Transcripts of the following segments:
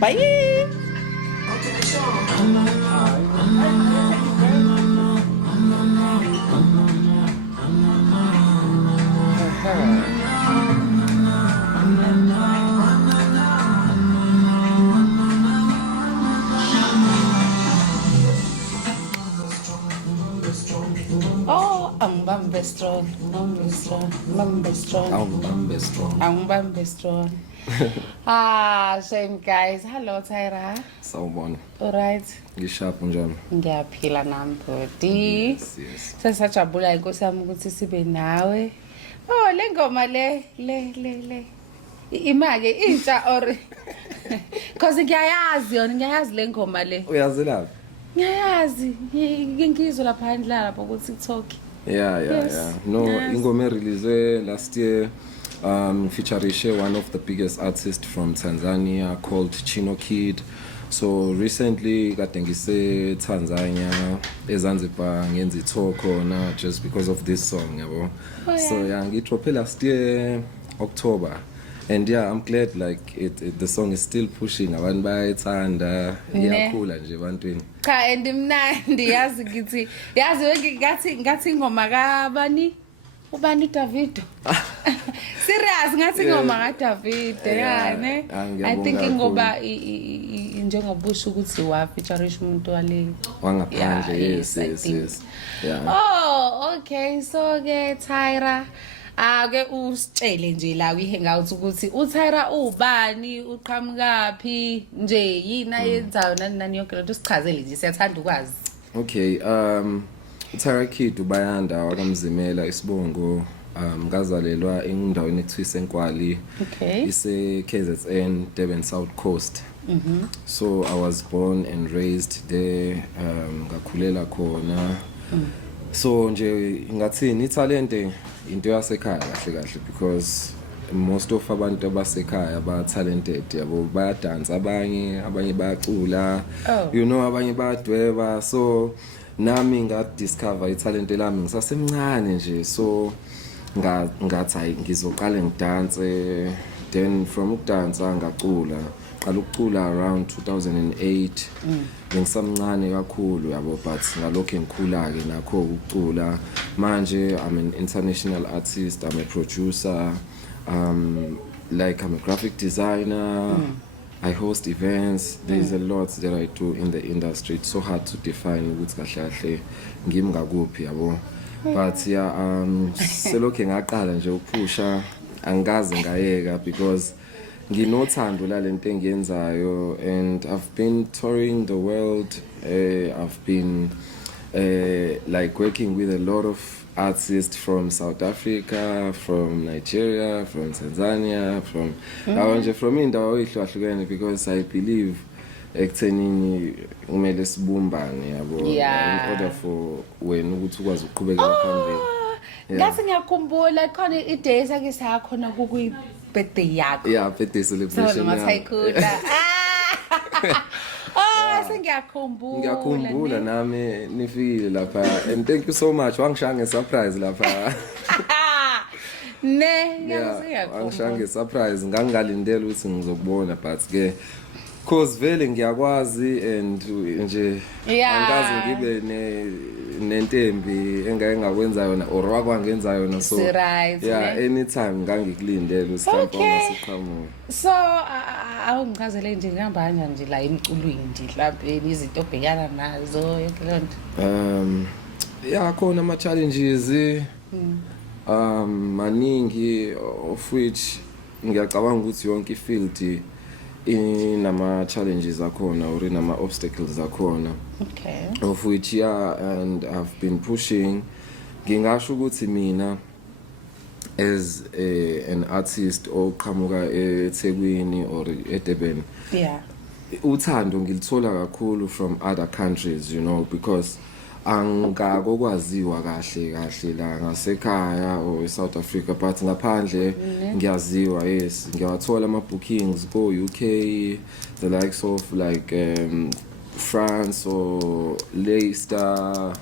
Bye. Oh, angibambe strong, ngibambe strong, ngibambe strong. Awungibambe strong. Angibambe strong. Shame guys. Hello Tyra. Sawubona. Alright. Ngishaphi njani? Ngiyaphila nami body. Yes. Sesajabula inkosi yami ukuthi sibe nawe. Oh, le ngoma le. Imake intsha or cause ngiyayazi yona, ngiyayazi le ngoma le. Uyazi laphi? Ngiyayazi. Ngingizwe lapha endla lapha ku TikTok. Yeah. No, Yes. ingoma released last year. Featuring one of the biggest artists from Tanzania called Chino Kid. So recently kade ngise Tanzania eZanzibar ngenza i-tour khona just because of this song yabo. Oh, yeah. So yeah, ngidroppe last year October. And yeah, I'm glad like the song is still pushing. Abantu bayayithanda, iyakhula nje ebantwini. Cha andimnandi yazi ngithi yazi ngathi ingoma kabani ubani Davido. Serious ngathi ingoma kaDavido yani. I think ngoba njengobusho ukuthi wa featuring umuntu wale Wangaphandle, yes. Yeah. Oh, okay. So ke Tyra ake usitshele nje la kwi hangout ukuthi uTyra ubani uqhamukapi nje yini ayenzayo nani yonke lento sichazele nje siyathanda ukwazi. Okay, Tyra Kid ubayanda wakamzimela isibongo ngazalelwa endaweni ekuthiwa iseNkwali. Okay. Ise KZN Durban South Coast. So I was born and raised there, ngakhulela khona. So nje ngathini italente into yasekhaya kahle because most of abantu abasekhaya ba talented yabo bayadansa abanye bayacula. You know abanye bayadweba, so nami discover italente lami ngisasemncane nje, so ngathi hayi ngizoqala ngidanse. Then from ukudansa ngaqala ukucula around 2008. Ngisamncane kakhulu yabo, but ngalokho ngikhula ke nakho ukucula. Manje I'm an international artist, I'm a producer, like I'm a graphic designer. I host events. There's a lot that I do in the industry. It's so hard to define ukuthi kahle kahle ngimi ngakuphi yabo. But yeah, selokhe ngaqala nje uphusha angaze ngayeka because nginothando lalento engiyenzayo, and I've been touring the world. I've been like working with a lot of artists from South Africa, from Nigeria, from Tanzania, from indawo ehlukahlukene, because I believe ekuthenini kumele sibumbane yabo in order for wena ukuthi ukwazi ukuqhubeka phambili. Ngathi ngiyakhumbula khona iday sake sakhona kuyi birthday yakho. Yeah, birthday celebration. So mathayikula. Ngiyakhumbula nami nifile lapha, and thank you so much. Wangishaya surprise lapha. Wangishaya surprise. Ngangalindela ukuthi ngizokubona, but ke cause vele ngiyakwazi and nje angazi ngibe nentembi engakwenza yona or wakwangenza yona, so right, anytime ngangikulindela usikhamba siqhamuka. So awungichazele nje ngihamba nje la emculweni nje lapha izinto obhekana nazo yonke lonto. Khona ama challenges maningi, of which ngiyacabanga ukuthi yonke ifield inama challenges akhona or inama obstacles akhona. Okay. Of which and I've been pushing. Ngingasho ukuthi mina as an artist oqhamuka eThekwini or eDurban, uthando ngilithola kakhulu from other countries, you know, because angakokwaziwa kahle la ngasekhaya or South Africa, but ngaphandle ngiyaziwa. Yes, ngiyathola ama bookings go UK, the likes of like France or Leicester,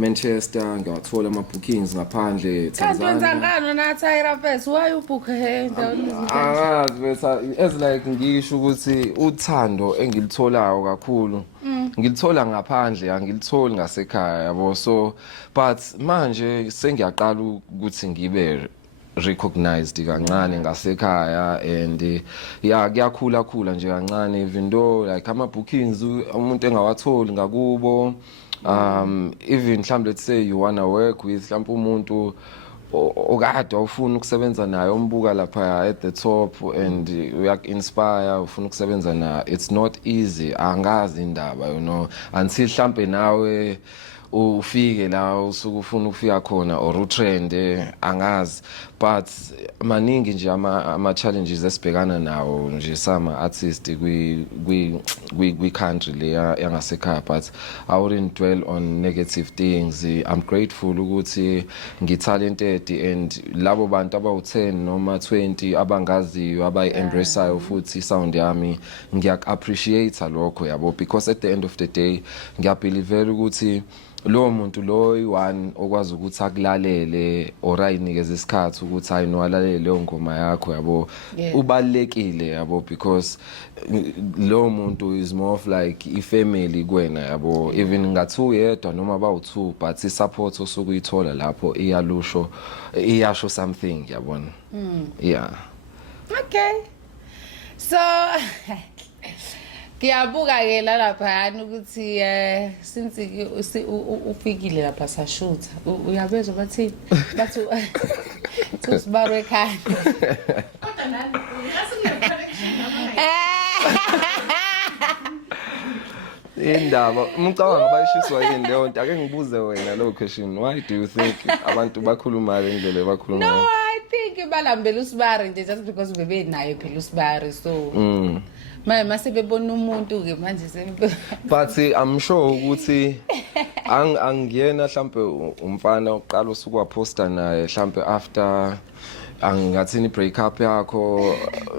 Manchester ngiyathola ama bookings ngaphandle kanti wenza Tanzania. ngani na Tyra Banks why you book her endaweni Angazi bese as like ngisho ukuthi uthando engilitholayo kakhulu ngilithola ngaphandle angilitholi ngasekhaya yabo so but manje sengiyaqala ukuthi ngibe recognized kancane ngasekhaya and yeah kuyakhula nje kancane even though like ama bookings umuntu engawatholi ngakubo even mhlawumbe let's say you wanna work with mhlawumbe umuntu okade ufuna ukusebenza naye umbuka lapha at the top and uyak-inspire ufuna ukusebenza naye it's not easy angazi indaba you know until mhlambe nawe ufike la usuku ufuna ukufika khona or utrend angazi but maningi nje ama challenges esibhekana nawo nje sama artists kwi country le yangasekhaya but I wouldn't dwell on negative things. I'm grateful ukuthi ngitalented and labo bantu abawu10 noma 20 abangaziyo abayi-embraceayo futhi sound yami ngiyak-appreciate lokho yabo because at the end of the day ngiyabelieve ukuthi lo muntu lo i1 okwazi ukuthi akulalele or ayinikeze isikhathi ukuthi hayi no alalele leyo ngoma yakho yabo ubalekile yabo because lo muntu is more of like ifamily kwena yabo even ngathu yedwa noma bawu2 but isupport osukuyithola lapho iyasho something yabona yeah okay so Ngiyabuka ke la lapha ukuthi since ufikile lapha sashutha uyabezwa bathini bathi tusibaro ekhaya kodwa nani asingene connection indaba umcabanga bayishiswa yini leyo nto ake ngibuze wena lo question why do you think abantu bakhuluma ngendlela bakhuluma No I think balambela usibari nje just because bebe nayo phela usibari so mase bebona umuntu ke manje but I'm sure ukuthi angiyena mhlambe umfana oqala usuku waposta naye mhlambe after angathini break up yakho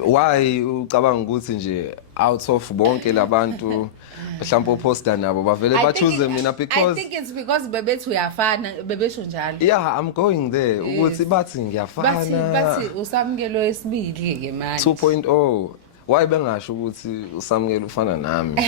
why ucabanga ukuthi nje out of bonke labantu mhlambe uposta nabo bavele bachoose mina because I think it's because bebethu uyafana bebesho njalo yeah I'm going there ukuthi bathi ngiyafana bathi usamukelo esibili ke manje 2.0 why bengasho ukuthi usamukelo ufana nami